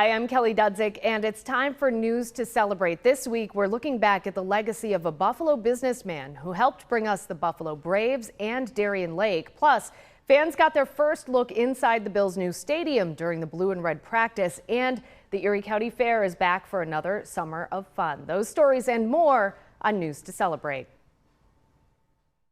Hi, I'm Kelly Dudzik, and it's time for News to Celebrate. This week, we're looking back at the legacy of a Buffalo businessman who helped bring us the Buffalo Braves and Darien Lake. Plus, fans got their first look inside the Bills' new stadium during the blue and red practice, and the Erie County Fair is back for another summer of fun. Those stories and more on News to Celebrate.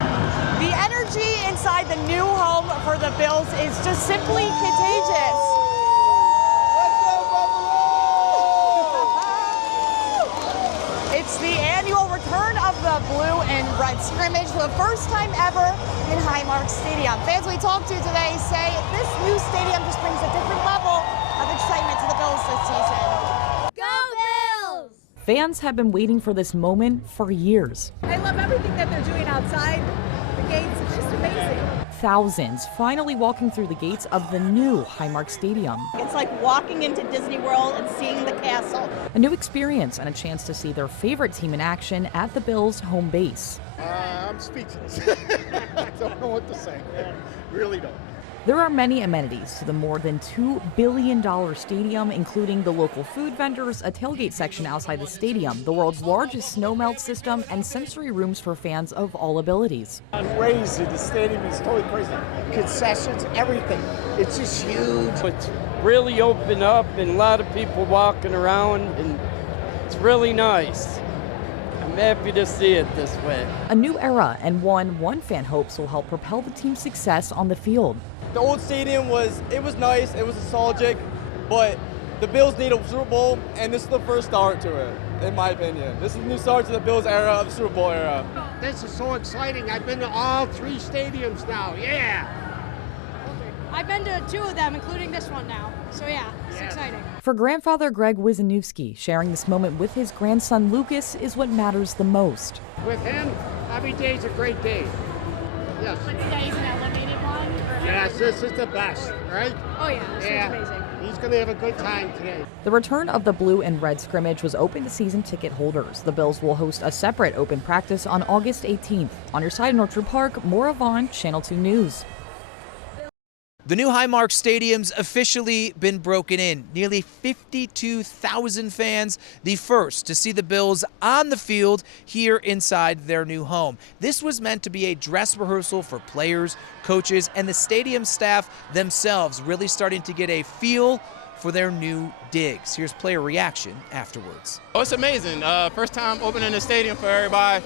The energy inside the new home for the Bills is just simply contagious. It's the annual return of the blue and red scrimmage for the first time ever in Highmark Stadium. Fans we talked to today say this new stadium just brings a different level of excitement to the Bills this season. Go Bills! Fans have been waiting for this moment for years. I love everything that they're doing outside the gates. It's just amazing. Thousands finally walking through the gates of the new Highmark Stadium. It's like walking into Disney World and seeing the castle. A new experience and a chance to see their favorite team in action at the Bills' home base. I'm speechless. I don't know what to say. Really don't. There are many amenities to the more than $2 billion stadium, including the local food vendors, a tailgate section outside the stadium, the world's largest snowmelt system, and sensory rooms for fans of all abilities. Crazy. The stadium is totally crazy. Concessions, everything. It's just huge. It's really opened up and a lot of people walking around, and it's really nice. I'm happy to see it this way. A new era, and one fan hopes will help propel the team's success on the field. The old stadium was nice, it was nostalgic, but the Bills need a Super Bowl, and this is the first start to it, in my opinion. This is the new start to the Bills era of the Super Bowl era. This is so exciting. I've been to all 3 stadiums now. Yeah. I've been to 2 of them, including this one now. So yeah, it's exciting. For grandfather Greg Wisniewski, sharing this moment with his grandson Lucas is what matters the most. With him, every day is a great day. Yes. But today's an elevated one? Yes, this is the best, right? Oh yeah, this is amazing. He's going to have a good time today. The return of the blue and red scrimmage was open to season ticket holders. The Bills will host a separate open practice on August 18th. On your side in Orchard Park, Maura Vaughn, Channel 2 News. The new Highmark Stadium's officially been broken in. Nearly 52,000 fans, the first to see the Bills on the field here inside their new home. This was meant to be a dress rehearsal for players, coaches, and the stadium staff themselves, really starting to get a feel for their new digs. Here's player reaction afterwards. Oh, it's amazing. First time opening the stadium for everybody.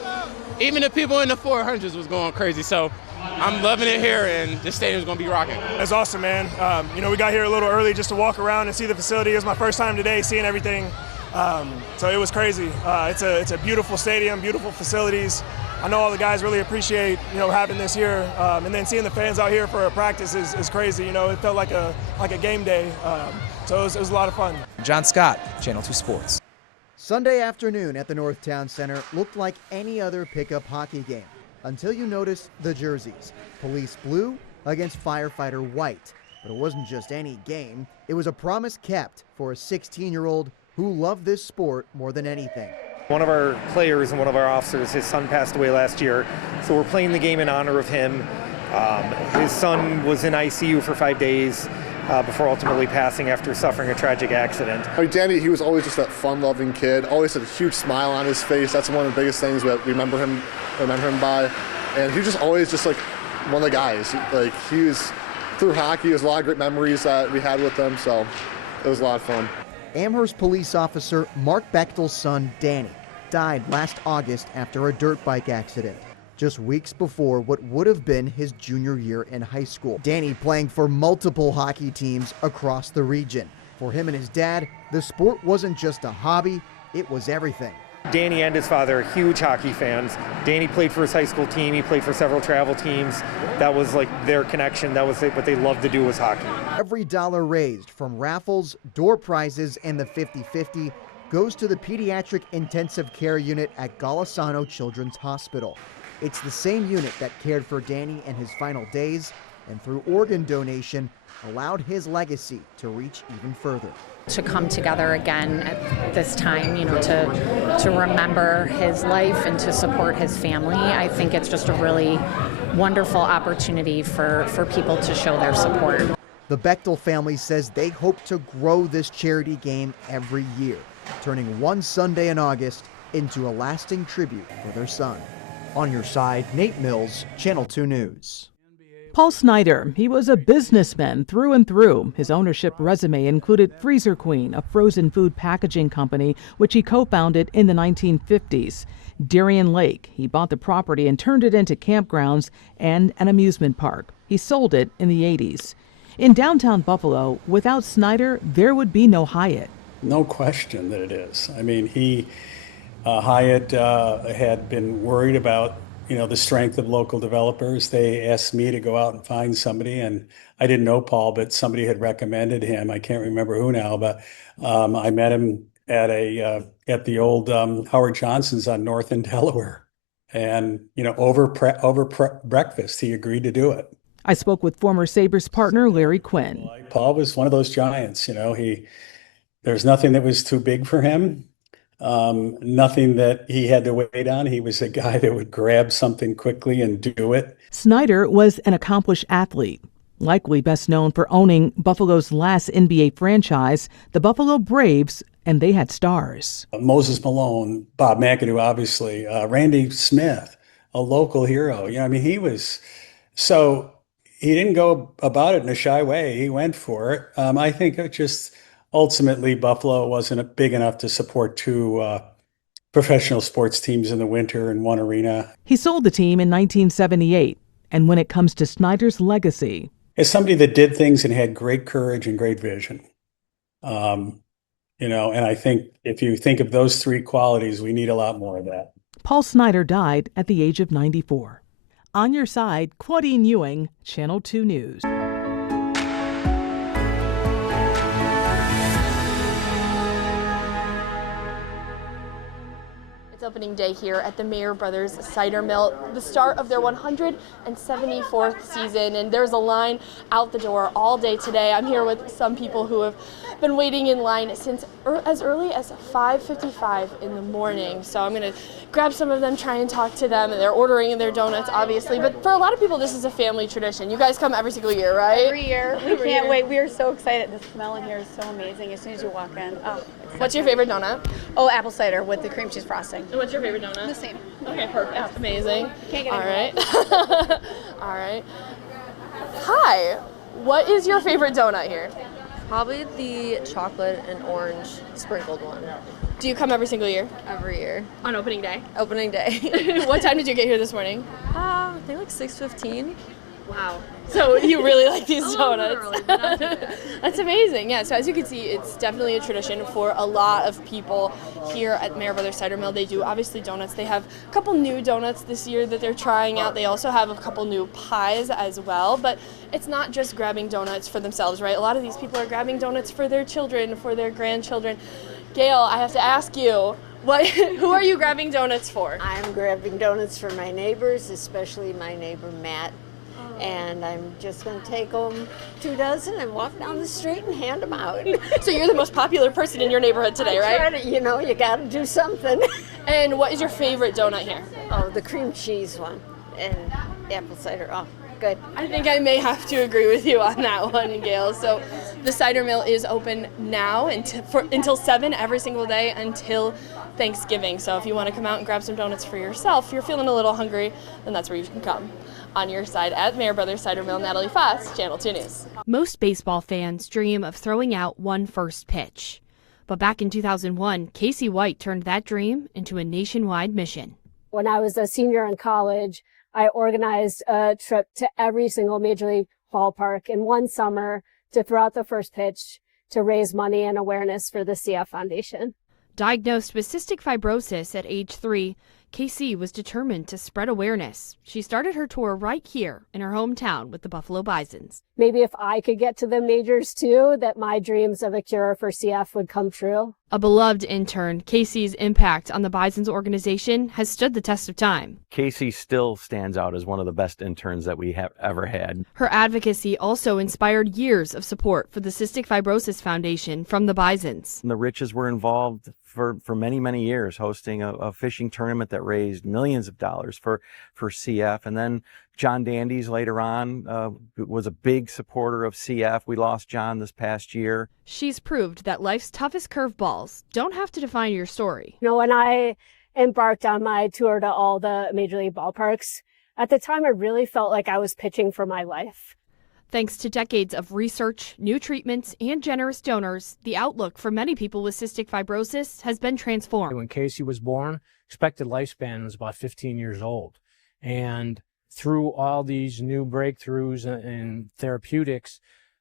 Even the people in the 400s was going crazy. So I'm loving it here, and this stadium's going to be rocking. It's awesome, man. We got here a little early just to walk around and see the facility. It was my first time today seeing everything, so it was crazy. It's a beautiful stadium, beautiful facilities. I know all the guys really appreciate having this here, and then seeing the fans out here for a practice is crazy. It felt like a game day, so it was a lot of fun. John Scott, Channel 2 Sports. Sunday afternoon at the Northtown Center looked like any other pickup hockey game until you noticed the jerseys. Police blue against firefighter white. But it wasn't just any game. It was a promise kept for a 16-year-old who loved this sport more than anything. One of our players and one of our officers, his son passed away last year, so we're playing the game in honor of him. His son was in ICU for 5 days before ultimately passing after suffering a tragic accident. Danny, he was always just that fun-loving kid, always had a huge smile on his face. That's one of the biggest things that we remember him by. And he was just always just like one of the guys. Like he was, through hockey, there's a lot of great memories that we had with him, so it was a lot of fun. Amherst police officer Mark Bechtel's son, Danny, died last August after a dirt bike accident, just weeks before what would have been his junior year in high school. Danny playing for multiple hockey teams across the region. For him and his dad, the sport wasn't just a hobby, it was everything. Danny and his father are huge hockey fans. Danny played for his high school team. He played for several travel teams. That was like their connection. That was what they loved to do was hockey. Every dollar raised from raffles, door prizes, and the 50-50 goes to the Pediatric Intensive Care Unit at Golisano Children's Hospital. It's the same unit that cared for Danny in his final days, and through organ donation, allowed his legacy to reach even further. To come together again at this time, to remember his life and to support his family, I think it's just a really wonderful opportunity for people to show their support. The Bechtel family says they hope to grow this charity game every year, turning one Sunday in August into a lasting tribute for their son. On your side, Nate Mills, Channel 2 News. Paul Snyder, he was a businessman through and through. His ownership resume included Freezer Queen, a frozen food packaging company, which he co-founded in the 1950s. Darien Lake, he bought the property and turned it into campgrounds and an amusement park. He sold it in the 80s. In downtown Buffalo, without Snyder, there would be no Hyatt. No question that it is. I mean, Hyatt had been worried about the strength of local developers. They asked me to go out and find somebody, and I didn't know Paul, but somebody had recommended him. I can't remember who now, but I met him at the old Howard Johnson's on North in Delaware, and over breakfast, he agreed to do it. I spoke with former Sabres partner Larry Quinn. Paul was one of those giants. There's nothing that was too big for him. Nothing that he had to wait on. He was a guy that would grab something quickly and do it. Snyder was an accomplished athlete, likely best known for owning Buffalo's last NBA franchise, the Buffalo Braves, and they had stars. Moses Malone, Bob McAdoo, obviously, Randy Smith, a local hero. He didn't go about it in a shy way. He went for it. I think it just ultimately Buffalo wasn't big enough to support two professional sports teams in the winter in one arena. He sold the team in 1978. And when it comes to Snyder's legacy, as somebody that did things and had great courage and great vision, and I think if you think of those three qualities, we need a lot more of that. Paul Snyder died at the age of 94. On your side, Claudine Ewing, Channel 2 News. It's opening day here at the Mayer Brothers Cider Mill, the start of their 174th season, and there's a line out the door all day today. I'm here with some people who have been waiting in line since as early as 5:55 in the morning. So I'm going to grab some of them, try and talk to them, and they're ordering their donuts, obviously. But for a lot of people, this is a family tradition. You guys come every single year, right? Every year. We can't wait. We are so excited. The smell in here is so amazing as soon as you walk in. Oh, what's your favorite donut? Oh, apple cider with the cream cheese frosting. And what's your favorite donut? The same. Okay, perfect. That's amazing. Can't get all right. it. All right. Hi. What is your favorite donut here? Probably the chocolate and orange sprinkled one. Do you come every single year? Every year. On opening day? Opening day. What time did you get here this morning? I think like 6:15. Wow. So you really like these donuts? Early, but not too bad. That's amazing. Yeah, so as you can see, it's definitely a tradition for a lot of people here at Mayer Brothers Cider Mill. They do obviously donuts. They have a couple new donuts this year that they're trying out. They also have a couple new pies as well, but it's not just grabbing donuts for themselves, right? A lot of these people are grabbing donuts for their children, for their grandchildren. Gail, I have to ask you, who are you grabbing donuts for? I'm grabbing donuts for my neighbors, especially my neighbor Matt. And I'm just going to take home 2 dozen and walk down the street and hand them out. So you're the most popular person in your neighborhood today, right? You got to do something. And what is your favorite donut here? Oh, the cream cheese one and apple cider. Oh, good. I think I may have to agree with you on that one, Gail. So the cider mill is open now until 7 every single day until Thanksgiving. So if you want to come out and grab some donuts for yourself, if you're feeling a little hungry, then that's where you can come. On your side at Mayer Brothers Cider Mill, Natalie Foss, Channel 2 News. Most baseball fans dream of throwing out one first pitch. But back in 2001, Casey White turned that dream into a nationwide mission. When I was a senior in college, I organized a trip to every single Major League ballpark in one summer to throw out the first pitch to raise money and awareness for the CF Foundation. Diagnosed with cystic fibrosis at age 3, Casey was determined to spread awareness. She started her tour right here in her hometown with the Buffalo Bisons. Maybe if I could get to the majors too, that my dreams of a cure for CF would come true. A beloved intern, Casey's impact on the Bisons organization has stood the test of time. Casey still stands out as one of the best interns that we have ever had. Her advocacy also inspired years of support for the Cystic Fibrosis Foundation from the Bisons. The Riches were involved for many, many years, hosting a fishing tournament that raised millions of dollars for CF. And then John Dandies later on was a big supporter of CF. We lost John this past year. She's proved that life's toughest curveballs don't have to define your story. You know, when I embarked on my tour to all the Major League ballparks, at the time I really felt like I was pitching for my life. Thanks to decades of research, new treatments, and generous donors, the outlook for many people with cystic fibrosis has been transformed. When Casey was born, expected lifespan was about 15 years old. And through all these new breakthroughs in therapeutics,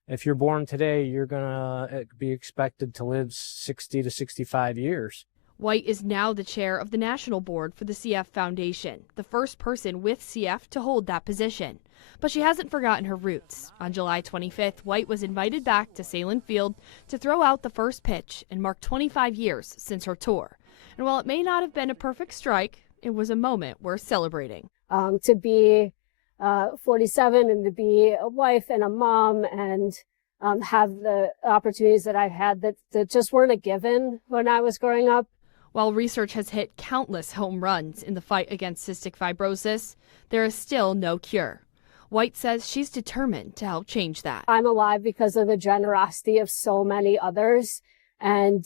if you're born today, you're going to be expected to live 60 to 65 years. White is now the chair of the National Board for the CF Foundation, the first person with CF to hold that position. But she hasn't forgotten her roots. On July 25th, White was invited back to Salem Field to throw out the first pitch and mark 25 years since her tour. And while it may not have been a perfect strike, it was a moment worth celebrating. To be 47 and to be a wife and a mom and have the opportunities that I've had that just weren't a given when I was growing up. While research has hit countless home runs in the fight against cystic fibrosis, there is still no cure. White says she's determined to help change that. I'm alive because of the generosity of so many others and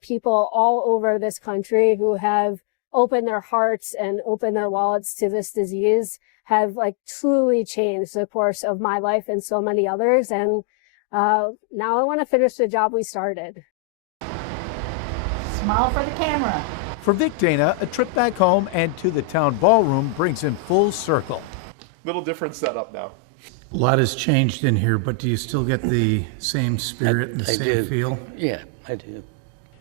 people all over this country who have opened their hearts and opened their wallets to this disease have truly changed the course of my life and so many others. And now I want to finish the job we started. Smile for the camera. For Vic Dana, a trip back home and to the town ballroom brings him full circle. Little different setup now. A lot has changed in here, but do you still get the same spirit and the same feel? Yeah, I do.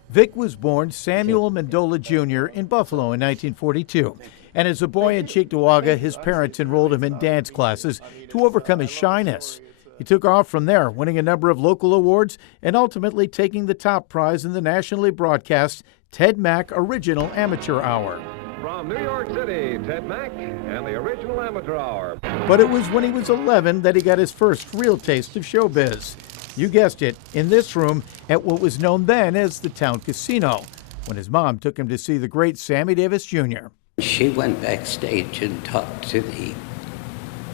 Vic was born Samuel Mendola Jr. in Buffalo in 1942. And as a boy in Cheektowaga, his parents enrolled him in dance classes to overcome his shyness. He took off from there, winning a number of local awards and ultimately taking the top prize in the nationally broadcast Ted Mack Original Amateur Hour. From New York City, Ted Mack and the Original Amateur Hour. But it was when he was 11 that he got his first real taste of showbiz. You guessed it, in this room at what was known then as the Town Casino, when his mom took him to see the great Sammy Davis Jr. She went backstage and talked to the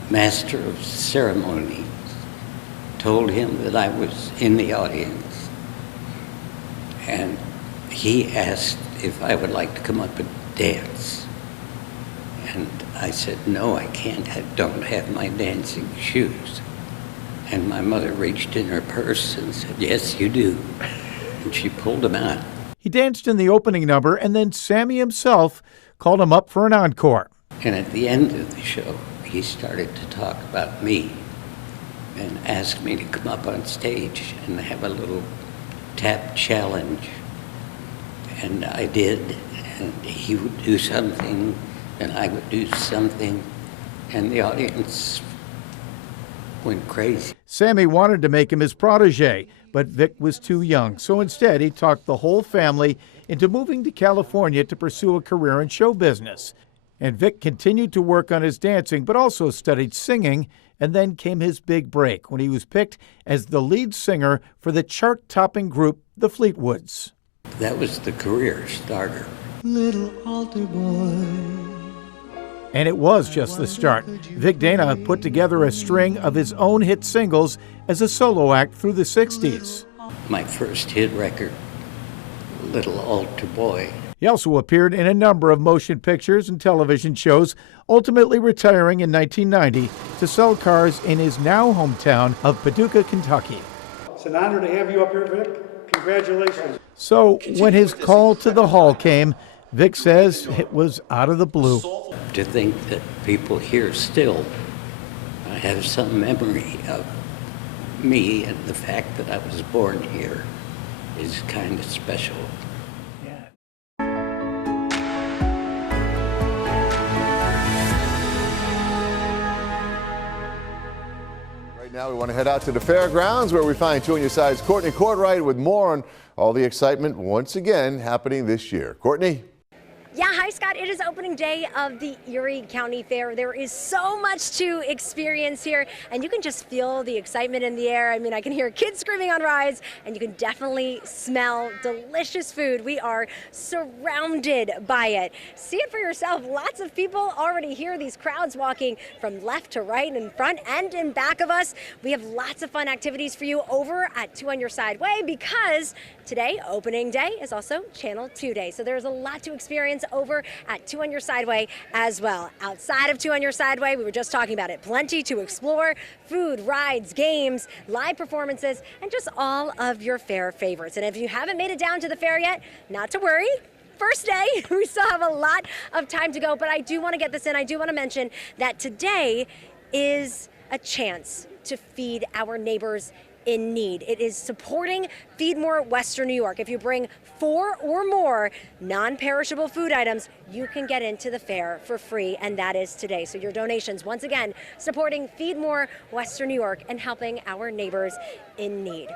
master of ceremonies, told him that I was in the audience, and he asked if I would like to come up and dance. And I said, no, I can't. I don't have my dancing shoes. And my mother reached in her purse and said, yes, you do. And she pulled them out. He danced in the opening number, and then Sammy himself called him up for an encore. And at the end of the show, he started to talk about me and asked me to come up on stage and have a little tap challenge. And I did, and he would do something, and I would do something, and the audience went crazy. Sammy wanted to make him his protege, but Vic was too young, so instead he talked the whole family into moving to California to pursue a career in show business. And Vic continued to work on his dancing, but also studied singing, and then came his big break when he was picked as the lead singer for the chart-topping group, the Fleetwoods. That was the career starter. Little altar boy. And it was just the start. Vic Dana put together a string of his own hit singles as a solo act through the 60s. My first hit record, Little Altar Boy. He also appeared in a number of motion pictures and television shows, ultimately retiring in 1990 to sell cars in his now hometown of Paducah, Kentucky. It's an honor to have you up here, Vic. Congratulations. So when his call to the hall came, Vic says it was out of the blue. To think that people here still have some memory of me and the fact that I was born here is kind of special. Now we want to head out to the fairgrounds where we find 2 on your side's Courtney Courtright with more on all the excitement once again happening this year. Courtney? Yeah, hi Scott. It is opening day of the Erie County Fair. There is so much to experience here, and you can just feel the excitement in the air. I mean, I can hear kids screaming on rides, and you can definitely smell delicious food. We are surrounded by it. See it for yourself. Lots of people already here. These crowds walking from left to right, in front and in back of us. We have lots of fun activities for you over at 2 on Your Side Way, because today, opening day, is also Channel 2 Day. So there's a lot to experience over at 2 on Your Sideway as well. Outside of 2 on Your Sideway, we were just talking about it. Plenty to explore: food, rides, games, live performances, and just all of your fair favorites. And if you haven't made it down to the fair yet, not to worry. First day, we still have a lot of time to go, but I do want to get this in. I do want to mention that today is a chance to feed our neighbors in need. It is supporting Feed More Western New York. If you bring 4 or more non-perishable food items, you can get into the fair for free, and that is today. So your donations, once again, supporting Feed More Western New York and helping our neighbors in need.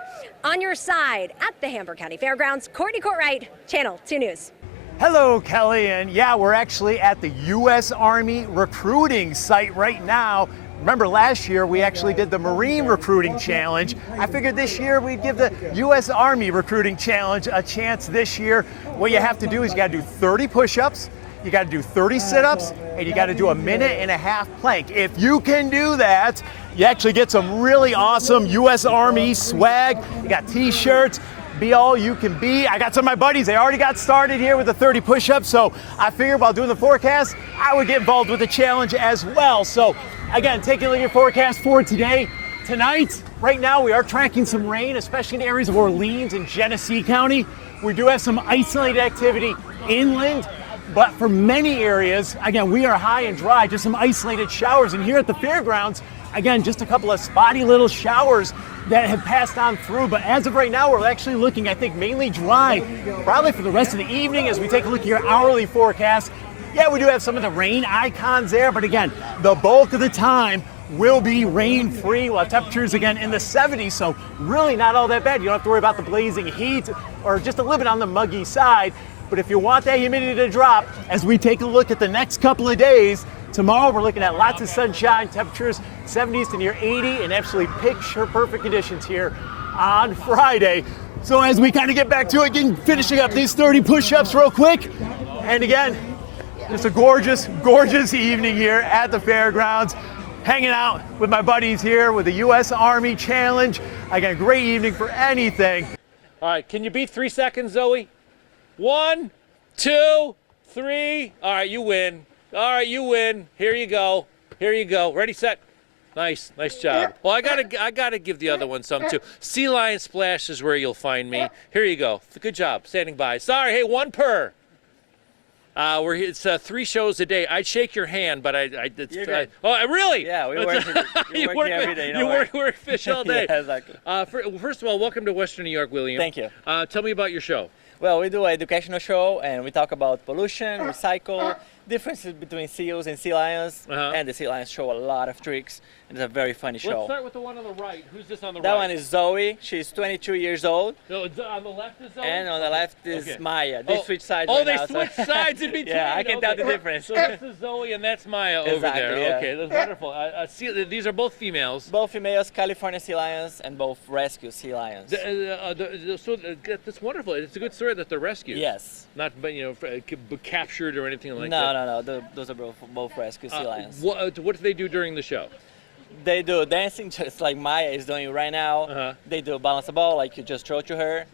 On your side at the Hamburg County Fairgrounds, Courtney Courtwright, Channel 2 News. Hello, Kelly, and yeah, we're actually at the U.S. Army recruiting site right now. Remember last year we actually did the Marine Recruiting Challenge. I figured this year we'd give the U.S. Army Recruiting Challenge a chance this year. What you have to do is you got to do 30 push-ups, you got to do 30 sit-ups, and you got to do a 1.5 minute plank. If you can do that, you actually get some really awesome U.S. Army swag. You got t-shirts. Be all you can be. I got some of my buddies, they already got started here with the 30 push-ups, so I figured while doing the forecast, I would get involved with the challenge as well. So again, taking a look at your forecast for today. Tonight, right now, we are tracking some rain, especially in areas of Orleans and Genesee County. We do have some isolated activity inland, but for many areas, again, we are high and dry, just some isolated showers. And here at the fairgrounds, again, just a couple of spotty little showers that have passed on through. But as of right now, we're actually looking, I think, mainly dry, probably for the rest of the evening as we take a look at your hourly forecast. Yeah, we do have some of the rain icons there, but again, the bulk of the time will be rain-free, while temperatures again in the 70s, so really not all that bad. You don't have to worry about the blazing heat or just a little bit on the muggy side. But if you want that humidity to drop, as we take a look at the next couple of days, tomorrow we're looking at lots of sunshine, temperatures 70s to near 80, and absolutely picture-perfect conditions here on Friday. So as we kind of get back to it, finishing up these 30 push-ups real quick, and again, just a gorgeous, gorgeous evening here at the fairgrounds, hanging out with my buddies here with the U.S. Army Challenge. Again, great evening for anything. All right, can you beat 3 seconds, Zoe? 1, 2, 3. All right, you win. All right, you win. Here you go. Here you go. Ready, set. Nice job. Well, I gotta give the other one some too. Sea Lion Splash is where you'll find me. Here you go. Good job, standing by. Sorry, hey, 1 per. It's 3 shows a day. I'd shake your hand, but oh, really? Yeah, we work every day. You work fish all day. Yeah, exactly. First of all, welcome to Western New York, William. Thank you. Tell me about your show. Well, we do an educational show, and we talk about pollution, recycle, differences between seals and sea lions, and the sea lions show a lot of tricks. It's a very funny show. Let's start with the one on the right. Who's this on the right? That one is Zoe. She's 22 years old. No, on the left is Zoe? And on the left is Maya. They switch sides right now. Oh, they switch sides in between. Yeah, I can tell the difference. So this is Zoe and that's Maya over there. Yeah. Okay, that's wonderful. These are both females. Both females, California sea lions, and both rescue sea lions. That's wonderful. It's a good story that they're rescued. Yes. Not, captured or anything like that. No. Those are both rescue sea lions. What do they do during the show? They do dancing just like Maya is doing right now. They do balance a ball like you just showed to her.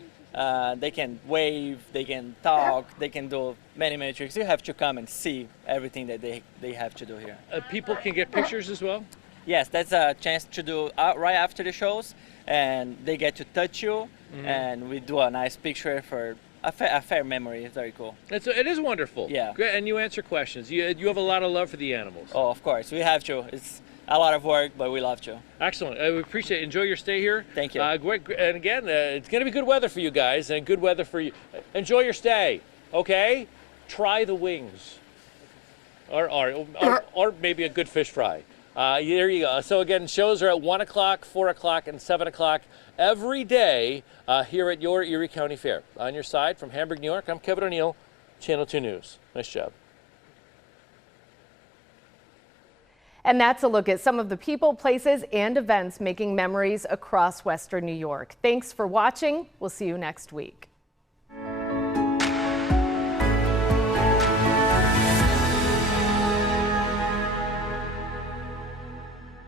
They can wave, they can talk, they can do many tricks. You have to come and see everything that they have to do here. People can get pictures as well? Yes, that's a chance to do right after the shows, and they get to touch you, and we do a nice picture for a fair memory. It's very cool. It is wonderful. Yeah. Great, and you answer questions. You have a lot of love for the animals. Oh, of course. We have to. It's a lot of work, but we love to. Excellent. We appreciate it. Enjoy your stay here. Thank you. And again, it's going to be good weather for you guys and good weather for you. Enjoy your stay, okay? Try the wings. Or maybe a good fish fry. There you go. So again, shows are at 1 o'clock, 4 o'clock, and 7 o'clock every day here at your Erie County Fair. On your side from Hamburg, New York, I'm Kevin O'Neill, Channel 2 News. Nice job. And that's a look at some of the people, places, and events making memories across Western New York. Thanks for watching. We'll see you next week.